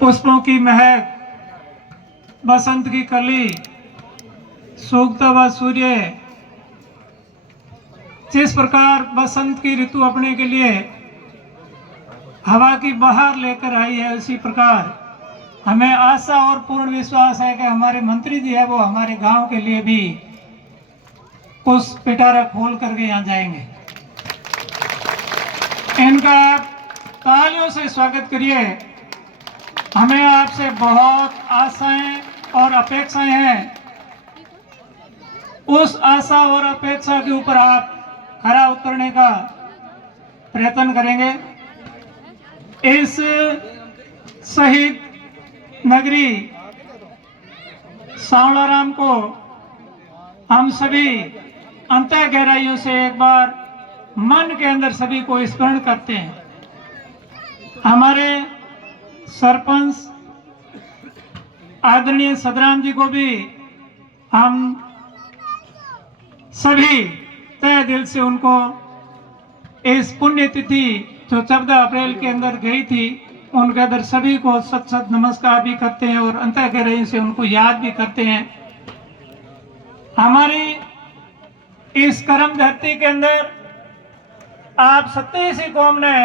पुष्पों की महक, बसंत की कली, सूखता हुआ सूर्य, जिस प्रकार बसंत की ऋतु अपने के लिए हवा की बहार लेकर आई है, उसी प्रकार हमें आशा और पूर्ण विश्वास है कि हमारे मंत्री जी है वो हमारे गांव के लिए भी कुछ पिटारा खोल करके यहाँ जाएंगे। इनका तालियों से स्वागत करिए। हमें आपसे बहुत आशाएं और अपेक्षाएं हैं। उस आशा और अपेक्षा के ऊपर आप खरा उतरने का प्रयत्न करेंगे। इस शहीद नगरी सांवलाराम को हम सभी अंतः गहराइयों से एक बार मन के अंदर सभी को स्मरण करते हैं। हमारे सरपंच आदरणीय सदराम जी को भी हम सभी तहे दिल से उनको इस पुण्यतिथि जो 14 अप्रैल के अंदर गई थी, उनके अंदर सभी को सत सत नमस्कार भी करते हैं और अंतः गहराई से उनको याद भी करते हैं। हमारी इस कर्म धरती के अंदर आप सत्ताईसी कौम ने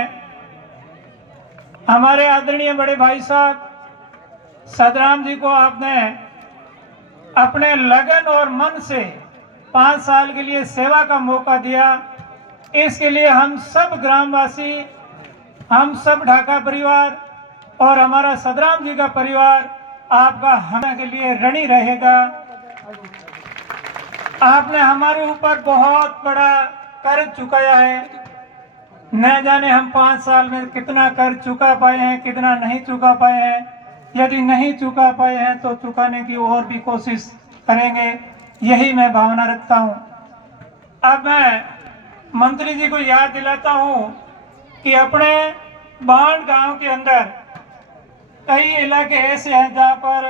हमारे आदरणीय बड़े भाई साहब सदराम जी को आपने अपने लगन और मन से 5 साल के लिए सेवा का मौका दिया। इसके लिए हम सब ग्रामवासी, हम सब ढाका परिवार और हमारा सदराम जी का परिवार आपका हमें के लिए ऋणी रहेगा। आपने हमारे ऊपर बहुत बड़ा कर्ज चुकाया है। न जाने हम 5 साल में कितना कर्ज चुका पाए हैं, कितना नहीं चुका पाए हैं। यदि नहीं चुका पाए हैं तो चुकाने की और भी कोशिश करेंगे, यही मैं भावना रखता हूं। अब मैं मंत्री जी को याद दिलाता हूं कि अपने बांड गांव के अंदर कई इलाके ऐसे हैं जहां पर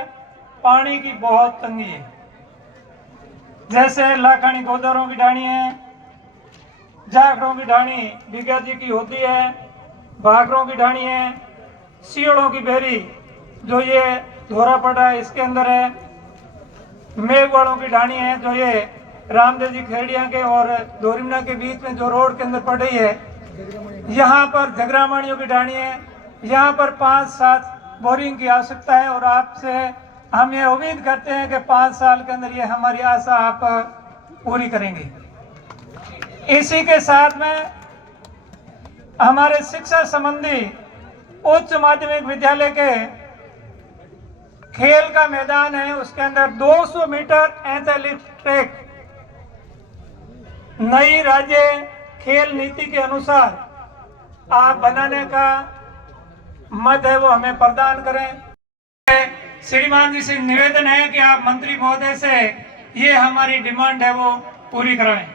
पानी की बहुत तंगी है। जैसे लाखानी गोदरों की ढाणी है, जाखड़ों की ढाणी बिगा जी की होती है, भाखरों की ढाणी है, सियोड़ों की बेरी जो ये धोरा पड़ा है इसके अंदर है, मेघवाड़ों की ढाणी है जो ये रामदेव जी खेड़िया के और धोरिमना के बीच में जो रोड के अंदर पड़ रही है। यहाँ पर झगरामाणियों की ढाणी है। यहाँ पर 5-7 बोरिंग की आवश्यकता है और आपसे हम ये उम्मीद करते हैं कि 5 साल के अंदर ये हमारी आशा आप पूरी करेंगे। इसी के साथ में हमारे शिक्षा संबंधी उच्च माध्यमिक विद्यालय के खेल का मैदान है, उसके अंदर 200 मीटर एथलेटिक ट्रैक नई राज्य खेल नीति के अनुसार आप बनाने का मत है वो हमें प्रदान करें। श्रीमान जी से निवेदन है कि आप मंत्री महोदय से ये हमारी डिमांड है वो पूरी कराएं।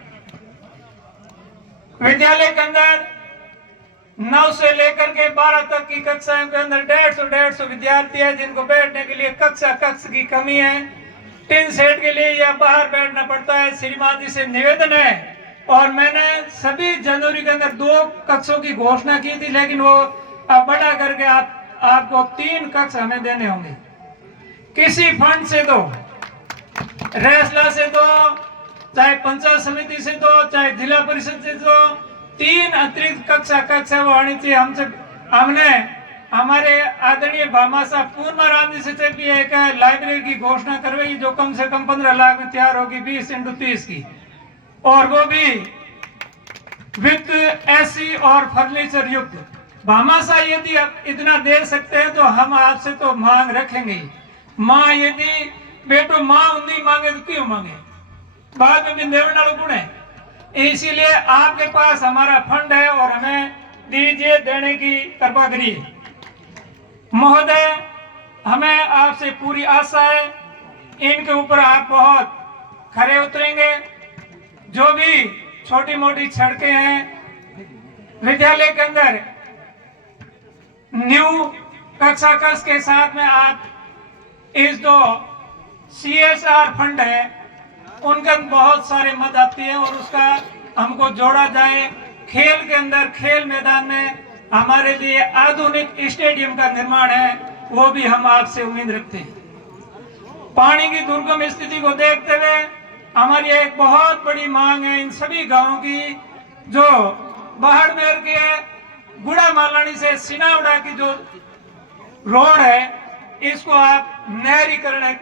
विद्यालय के अंदर 9 से लेकर के 12 तक की कक्षाओं के अंदर 150 विद्यार्थी है जिनको बैठने के लिए कक्ष की कमी है। टिन सेट के लिए या बाहर बैठना पड़ता है। श्रीमान जी से निवेदन है, और मैंने सभी जनवरी के अंदर 2 कक्षों की घोषणा की थी, लेकिन वो अब बड़ा करके आपको 3 कक्ष हमें देने होंगे। किसी फंड से दो, रेसला से दो, चाहे पंचायत समिति से दो, चाहे जिला परिषद से दो, 3 अतिरिक्त कक्षा वो आनी चाहिए। हमने हमारे आदरणीय भामा साहब पूर्णा राम जी से भी एक लाइब्रेरी की घोषणा करवाई जो कम से कम 15 लाख में तैयार होगी, 20x30 की, और वो भी विद एसी और फर्नीचर युक्त। भामा साहब यदि आप इतना दे सकते हैं तो हम आपसे तो मांग रखेंगे। माँ यदि बेटो माँ नहीं मांगे तो क्यों मांगे, बाद में भी देवना गुण है। इसीलिए आपके पास हमारा फंड है और हमें दीजिए, देने की कृपा करिए। महोदय, हमें आपसे पूरी आशा है, इनके ऊपर आप बहुत खरे उतरेंगे। जो भी छोटी मोटी सड़कें हैं विद्यालय के अंदर, न्यू कक्षा कक्ष के साथ में आप इस जो CSR फंड है उनके बहुत सारे मद आती है और उसका हमको जोड़ा जाए। खेल के अंदर, खेल मैदान में हमारे लिए आधुनिक स्टेडियम का निर्माण है, वो भी हम आपसे उम्मीद रखते हैं। पानी की दुर्गम स्थिति को देखते हुए हमारी एक बहुत बड़ी मांग है इन सभी गांवों की, जो बाहरमेर के गुड़ा मालानी से सिनावड़ा की जो रोड है, इसको आप नहरीकरण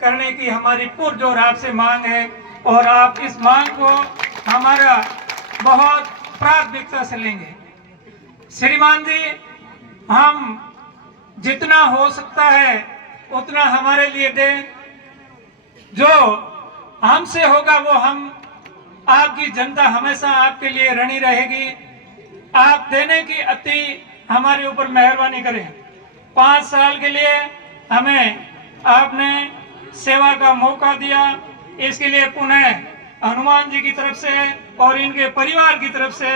करने की हमारी पुरजोर आपसे मांग है, और आप इस मांग को हमारा बहुत प्राथमिकता से लेंगे। श्रीमान जी, हम जितना हो सकता है उतना हमारे लिए दें, जो हमसे होगा वो हम, आपकी जनता हमेशा आपके लिए ऋणी रहेगी। आप देने की अति हमारे ऊपर मेहरबानी करें। 5 साल के लिए हमें आपने सेवा का मौका दिया, इसके लिए पुनः हनुमान जी की तरफ से और इनके परिवार की तरफ से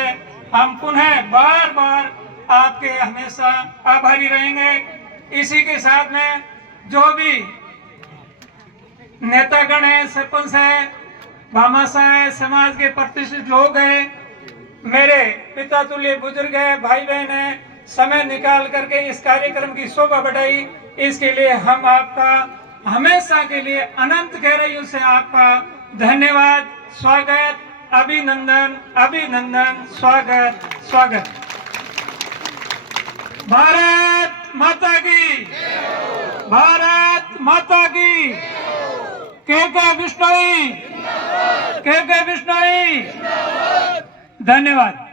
हम पुनः बार बार आपके हमेशा आभारी रहेंगे। इसी के साथ में जो भी नेतागण है, सरपंच है, भामाशाह है, समाज के प्रतिष्ठित लोग हैं, मेरे पिता तुल्य बुजुर्ग है, भाई बहन है, समय निकाल करके इस कार्यक्रम की शोभा बढ़ाई, इसके लिए हम आपका हमेशा के लिए अनंत गहराइयों से आपका धन्यवाद, स्वागत, अभिनंदन, अभिनंदन, स्वागत, स्वागत। भारत माता की, भारत माता की, के विष्णुई, के विष्णुई, धन्यवाद।